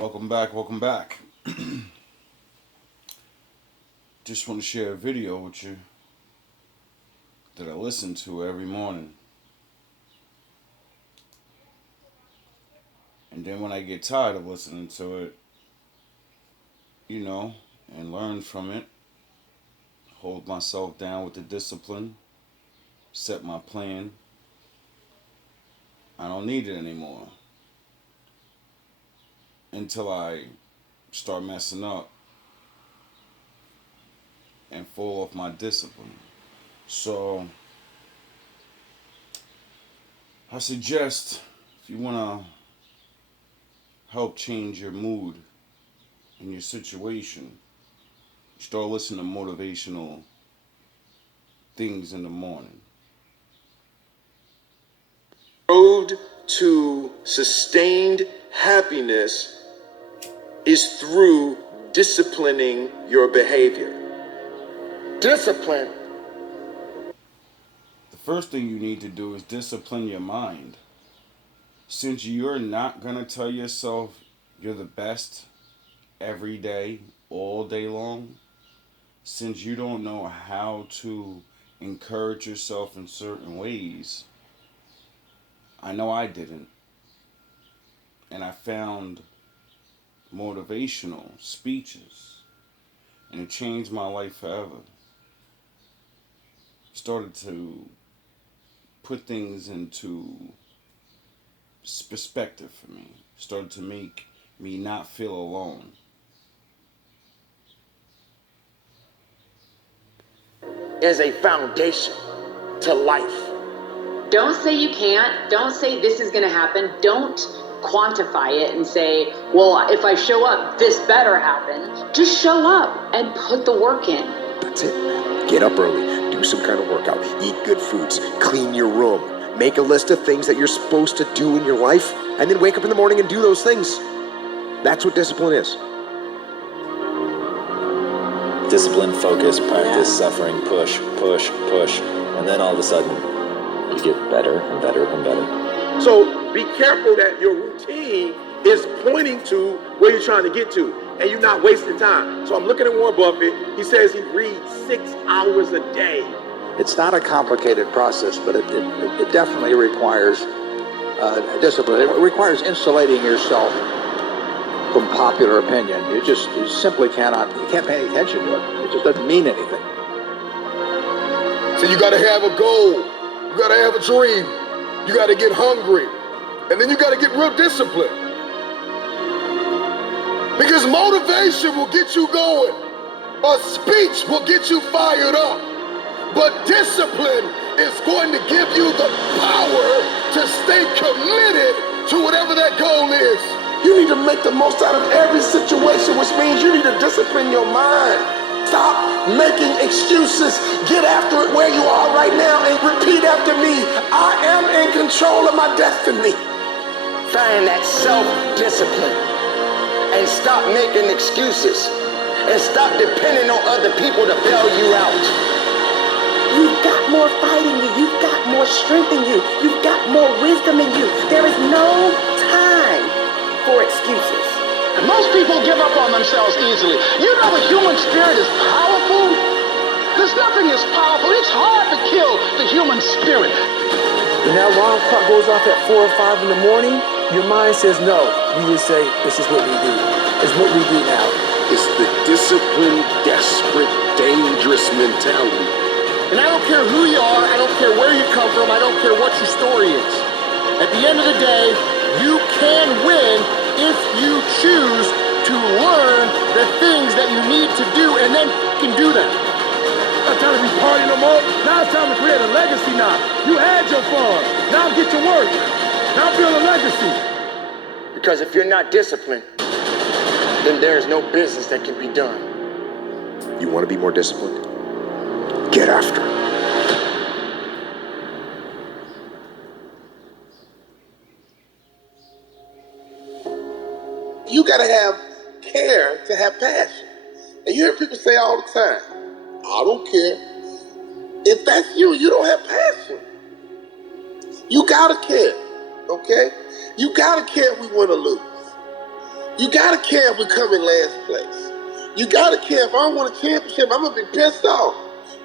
Welcome back, welcome back. Just want to share a video with you that I listen to every morning. And then when I get tired of listening to it, and learn from it, hold myself down with the discipline, set my plan, I don't need it anymore until I start messing up and fall off my discipline. So I suggest if you want to help change your mood and your situation, start listening to motivational things in the morning. Road to sustained happiness is through disciplining your behavior. Discipline. The first thing you need to do is discipline your mind. Since you're not going to tell yourself you're the best every day, all day long, since you don't know how to encourage yourself in certain ways, I know I didn't. And I found motivational speeches, and it changed my life forever. Started to put things into perspective for me. Started to make me not feel alone. As a foundation to life. Don't say you can't. Don't say this is going to happen. Don't quantify it and say, well, if I show up, this better happen. Just show up and put the work in. That's it, man. Get up early, do some kind of workout, eat good foods, clean your room, make a list of things that you're supposed to do in your life, and then wake up in the morning and do those things. That's what discipline is. Discipline, focus, practice, suffering, push, and then all of a sudden, you get better and better and better. So be careful that your routine is pointing to where you're trying to get to, and you're not wasting time. So I'm looking at Warren Buffett. He says he reads 6 hours a day. It's not a complicated process, but it definitely requires discipline. It requires insulating yourself from popular opinion. You simply you can't pay attention to it. It just doesn't mean anything. So you gotta have a goal. You gotta have a dream. You gotta get hungry. And then you gotta get real disciplined. Because motivation will get you going. A speech will get you fired up. But discipline is going to give you the power to stay committed to whatever that goal is. You need to make the most out of every situation, which means you need to discipline your mind. Stop making excuses. Get after it where you are right now and repeat after me. I am in control of my destiny. Find that self-discipline and stop making excuses and stop depending on other people to bail you out. You've got more fight in you. You've got more strength in you. You've got more wisdom in you. There is no time for excuses. Most people give up on themselves easily. You know the human spirit is powerful. There's nothing as powerful. It's hard to kill the human spirit. When that alarm clock goes off at 4 or 5 in the morning, your mind says no. You just say, this is what we do. It's what we do now. It's the disciplined, desperate, dangerous mentality. And I don't care who you are, I don't care where you come from, I don't care what your story is. At the end of the day, you can win if you choose to learn the things that you need to do and then you can do them. Not time to be partying no more. Now it's time to create a legacy now. You had your fun. Now get to work. Now build a legacy. Because if you're not disciplined, then there is no business that can be done. You want to be more disciplined? Get after it. You gotta have care to have passion. And you hear people say all the time, I don't care. If that's you, you don't have passion. You gotta care, okay? You gotta care if we win or lose. You gotta care if we come in last place. You gotta care if I don't want a championship, I'm gonna be pissed off.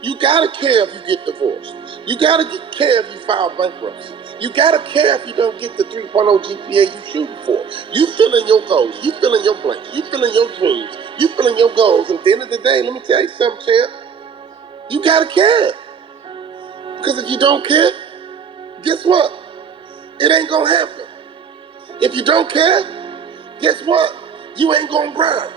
You gotta care if you get divorced. You gotta care if you file bankruptcy. You gotta care if you don't get the 3.0 GPA you shooting for. You fill in your goals, you fill in your blanks, you fill in your dreams, you fill in your goals, and at the end of the day, let me tell you something, champ. You gotta care. Because if you don't care, guess what? It ain't gonna happen. If you don't care, guess what? You ain't gonna grind.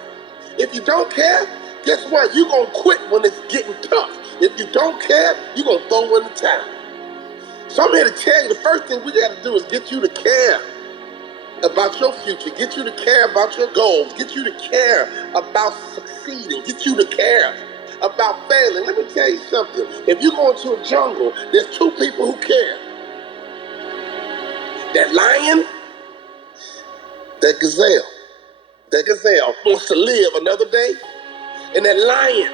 If you don't care, guess what? You gonna quit when it's getting tough. If you don't care, you gonna throw in the towel. So I'm here to tell you, the first thing we gotta do is get you to care about your future, get you to care about your goals, get you to care about succeeding, get you to care about failing. Let me tell you something. If you go into a jungle, there's two people who care. That lion, that gazelle. That gazelle wants to live another day, and that lion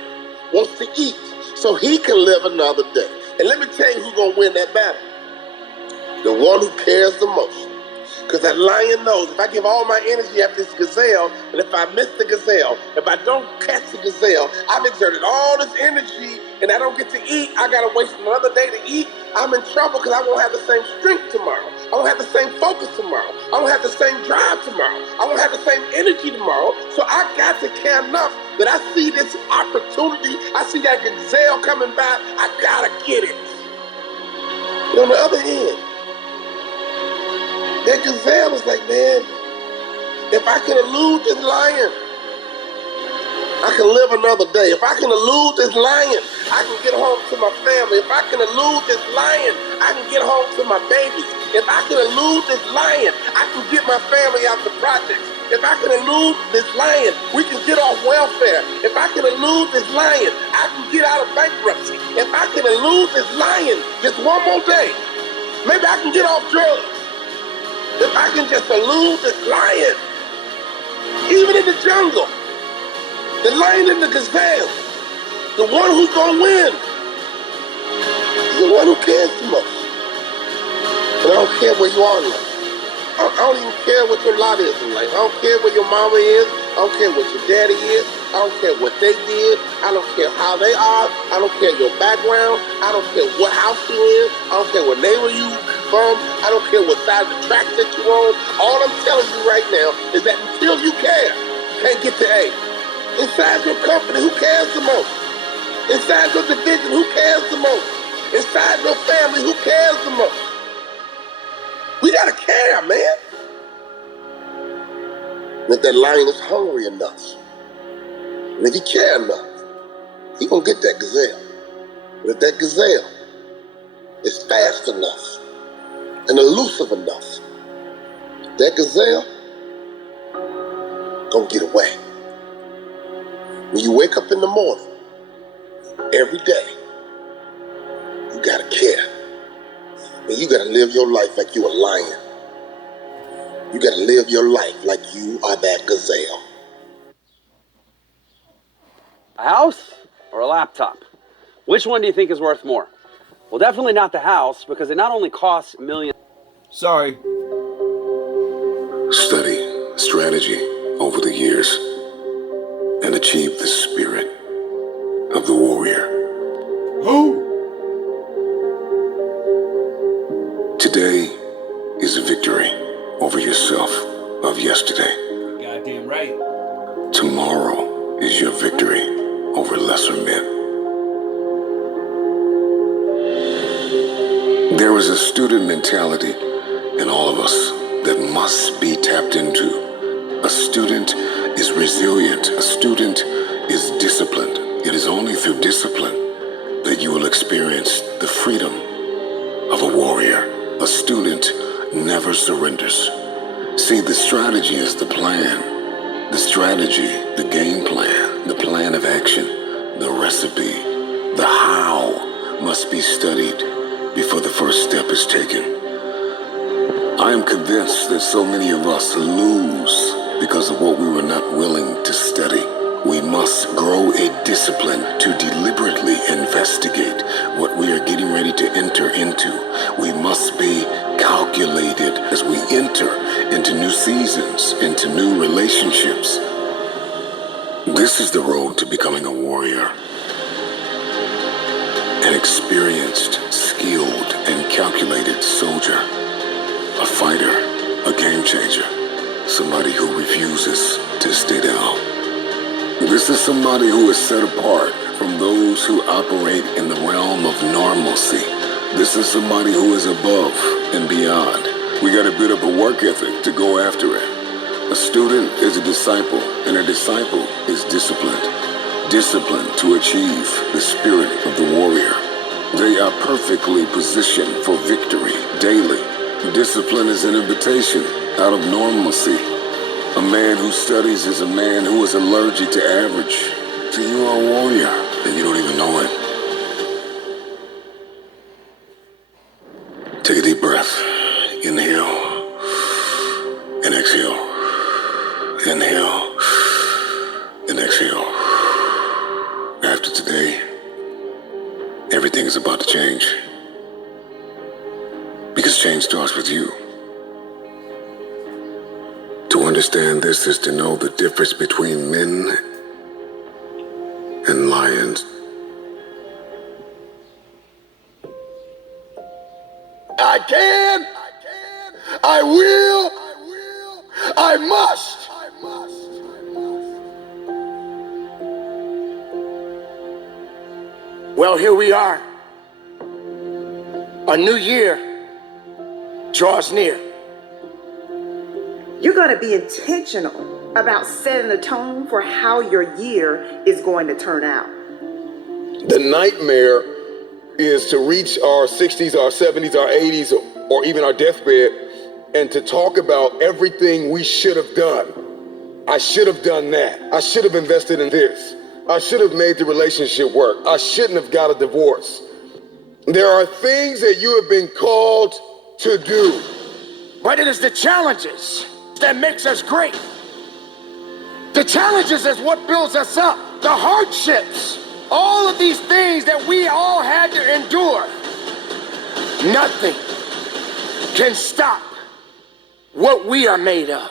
wants to eat so he can live another day. And let me tell you who's gonna win that battle. The one who cares the most. Because that lion knows if I give all my energy after this gazelle, and if I miss the gazelle, if I don't catch the gazelle, I've exerted all this energy and I don't get to eat, I gotta waste another day to eat, I'm in trouble because I won't have the same strength tomorrow. I won't have the same focus tomorrow. I won't have the same drive tomorrow. I won't have the same energy tomorrow. So I got to care enough that I see this opportunity, I see that gazelle coming by, I gotta get it. And on the other hand, that gazelle is like, man, if I can elude this lion, I can live another day. If I can elude this lion, I can get home to my family. If I can elude this lion, I can get home to my babies. If I can elude this lion, I can get my family out the projects. If I can elude this lion, we can get off welfare. If I can elude this lion, I can get out of bankruptcy. If I can elude this lion just one more day, maybe I can get off drugs. If I can just elude this lion, even in the jungle, the lion and the gazelle, the one who's gonna win is the one who cares the most. And I don't care where you are in life. I don't even care what your lot is in life. I don't care where your mama is. I don't care what your daddy is. I don't care what they did. I don't care how they are. I don't care your background. I don't care what house you're in. I don't care what neighbor you from. I don't care what side of the track that you're on. All I'm telling you right now is that until you care, you can't get to A. Inside your company, who cares the most? Inside your division, who cares the most? Inside your family, who cares the most? We gotta care, man. And if that lion is hungry enough, and if he care enough, he gonna get that gazelle. But if that gazelle is fast enough and elusive enough, that gazelle gonna get away. When you wake up in the morning, every day, you gotta care. And you gotta live your life like you a lion. You gotta live your life like you are that gazelle. A house or a laptop? Which one do you think is worth more? Well, definitely not the house, because it not only costs millions. Sorry. Study strategy over the years and achieve the spirit of the warrior. Who? Today is a victory over yourself of yesterday. Goddamn right. Tomorrow is your victory over lesser men. There is a student mentality in all of us that must be tapped into. A student is resilient. A student is disciplined. It is only through discipline that you will experience the freedom of a warrior. A student never surrenders. See, the strategy is the plan. The strategy, the game plan, the plan of action, the recipe, the how must be studied before the first step is taken. I am convinced that so many of us lose because of what we were not willing to study. We must grow a discipline to deliberately investigate what we are getting ready to enter into. We must be calculated as we enter into new seasons, into new relationships. This is the road to becoming a warrior. An experienced, skilled, and calculated soldier. A fighter, a game changer. Somebody who refuses to stay down. This is somebody who is set apart from those who operate in the realm of normalcy. This is somebody who is above and beyond. We got a bit of a work ethic to go after it. A student is a disciple, and a disciple is disciplined. Disciplined to achieve the spirit of the warrior. They are perfectly positioned for victory daily. Discipline is an invitation out of normalcy. A man who studies is a man who is allergic to average. So you are a warrior, and you don't even know it. Take a deep breath. Inhale and exhale. Inhale and exhale. After today, everything is about to change. Because change starts with you. To understand this is to know the difference between men and lions. I can, I will, I must. Well, here we are. A new year draws near. You're going to be intentional about setting the tone for how your year is going to turn out. The nightmare is to reach our 60s, our 70s, our 80s, or even our deathbed, and to talk about everything we should have done. I should have done that. I should have invested in this. I should have made the relationship work. I shouldn't have got a divorce. There are things that you have been called to do. But it is the challenges that makes us great. The challenges is what builds us up. The hardships, all of these things that we all had to endure. Nothing can stop what we are made of.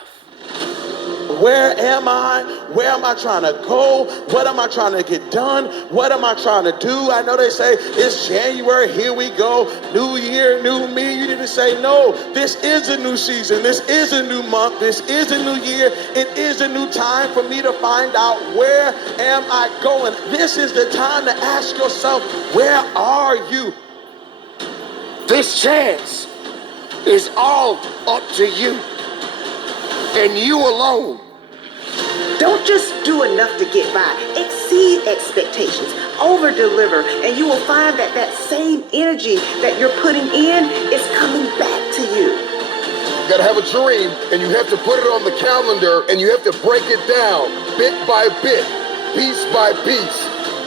Where am I? Where am I trying to go? What am I trying to get done? What am I trying to do? I know they say it's January, here we go. New year, new me. You need to say, no, this is a new season. This is a new month. This is a new year. It is a new time for me to find out, where am I going? This is the time to ask yourself, where are you? This chance is all up to you. And you alone. Don't just do enough to get by. Exceed expectations. Over-deliver. And you will find that that same energy that you're putting in is coming back to you. You gotta have a dream, and you have to put it on the calendar, and you have to break it down bit by bit, piece by piece,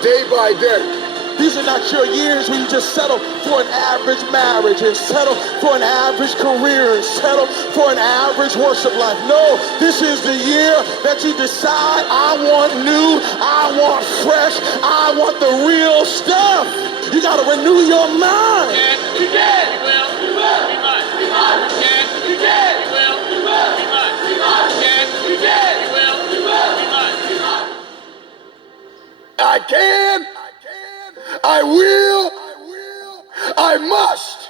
day by day. These are not your years where you just settle for an average marriage and settle for an average career and settle for an average worship life. No, this is the year that you decide, I want new, I want fresh, I want the real stuff. You got to renew your mind. Yes, you can. We will. We will. We must. We must. Yes, you can. We will. We will. We must. We must. Yes, you can. We will. We will. We must. We must. I can. I will. I must.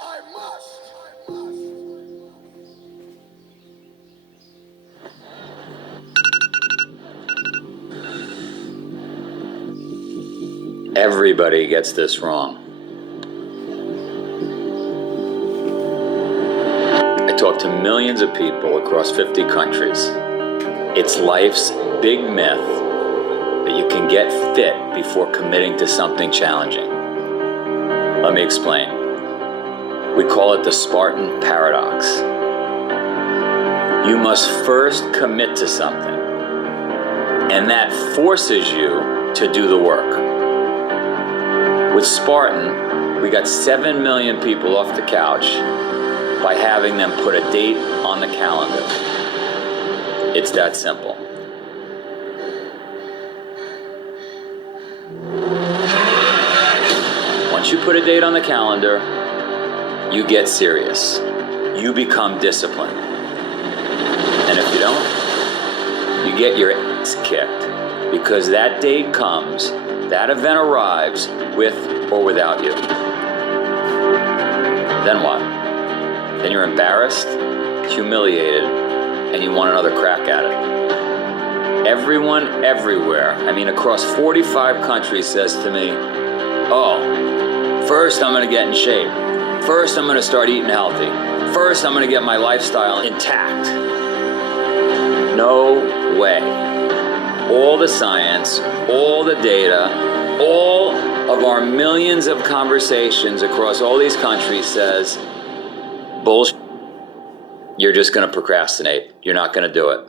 Everybody gets this wrong. I talk to millions of people across 50 countries. It's life's big myth that you can get fit before committing to something challenging. Let me explain. We call it the Spartan paradox. You must first commit to something, and that forces you to do the work. With Spartan, we got 7 million people off the couch by having them put a date on the calendar. It's that simple. Once you put a date on the calendar, you get serious. You become disciplined. get your ass kicked, because that date comes, that event arrives with or without you. Then what? Then you're embarrassed, humiliated, and you want another crack at it. Everyone everywhere, I mean across 45 countries, says to me, oh, first I'm gonna get in shape. First I'm gonna start eating healthy. First I'm gonna get my lifestyle intact. No way. All the science, all the data, all of our millions of conversations across all these countries says, bullshit. You're just gonna procrastinate. You're not gonna do it.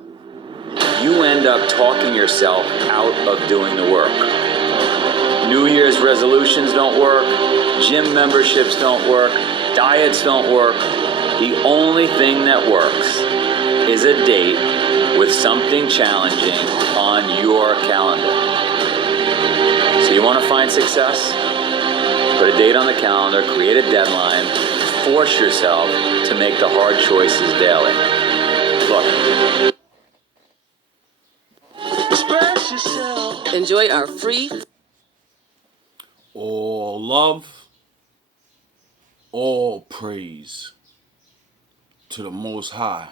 You end up talking yourself out of doing the work. New Year's resolutions don't work, gym memberships don't work, diets don't work. The only thing that works is a date with something challenging on your calendar. So you want to find success? Put a date on the calendar, create a deadline, force yourself to make the hard choices daily. Look. Enjoy our free All love, all praise to the Most High.